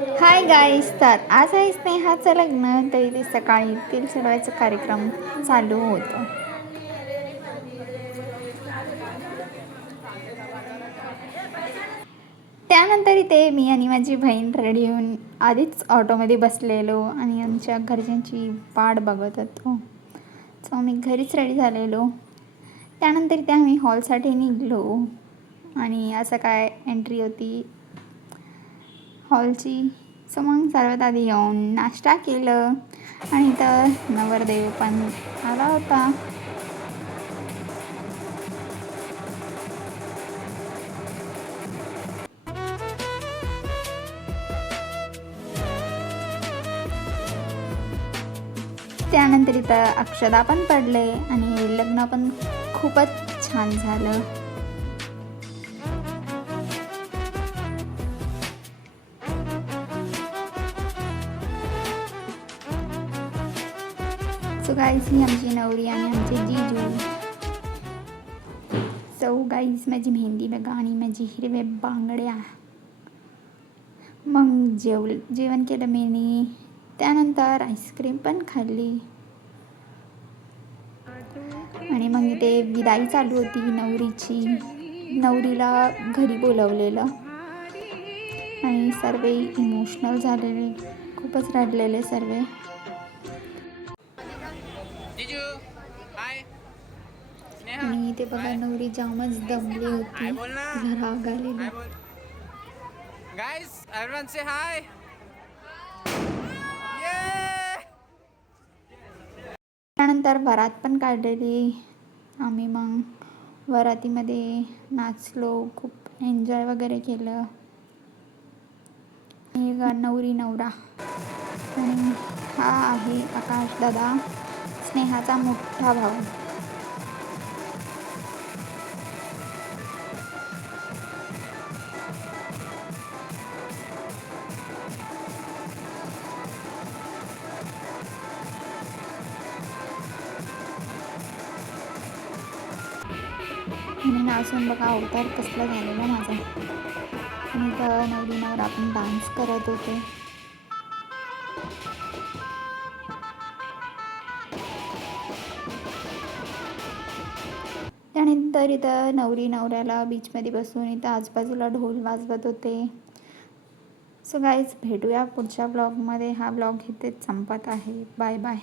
Hi guys, तर आज आहे स्नेहाचं लग्न. तरी ते सकाळी तेल चढवायचा कार्यक्रम चालू होतो. त्यानंतर इथे मी आणि माझी बहीण रेडी होऊन आधीच ऑटोमध्ये बसलेलो आणि आमच्या घरच्यांची वाट बघत होतो. सो आम्ही घरीच रेडी झालेलो. त्यानंतर इथे आम्ही हॉलसाठी निघलो आणि असं काय एंट्री होती हॉलची. सो मग सर्वात आधी येऊन नाश्ता केलं आणि तर नवरदेव पण आला होता. त्यानंतर इथं अक्षदा पण पडले आणि लग्न पण खूपच छान झालं. सो गाईज ही आमची नवरी आणि आमचे जीजू. सो गाईज माझी मेहंदी बघा आणि माझी हिरवे बांगड्या. मग जेवण केलं मी. त्यानंतर आईस्क्रीम पण खाल्ली आणि मग इथे विदाई चालू होती नवरीची. नवरीला घरी बोलवलेलं आणि सर्व इमोशनल झालेले, खूपच रडलेले सर्व. आणि इथे बघा नवरी जामच दमली होती, तिला राग आलेला. Guys, everyone say hi. त्यानंतर वरात पण काढलेली आम्ही. मग वरातीमध्ये नाचलो, खूप एन्जॉय वगैरे केलं. नवरी नवरा आणि हा आहे आकाश दादा, स्नेहाचा मोठा भाऊ. आणि नाचून बघा अवतार कसला झालेला माझा. आणि तर नवरी नवरा आपण डान्स करत होते. त्यानंतर इथं नवरी नवऱ्याला बीचमध्ये बसून इथं आजूबाजूला ढोल वाजवत होते. सो गाईज भेटूया पुढच्या ब्लॉगमध्ये. हा ब्लॉग इथेच संपत आहे. Bye bye.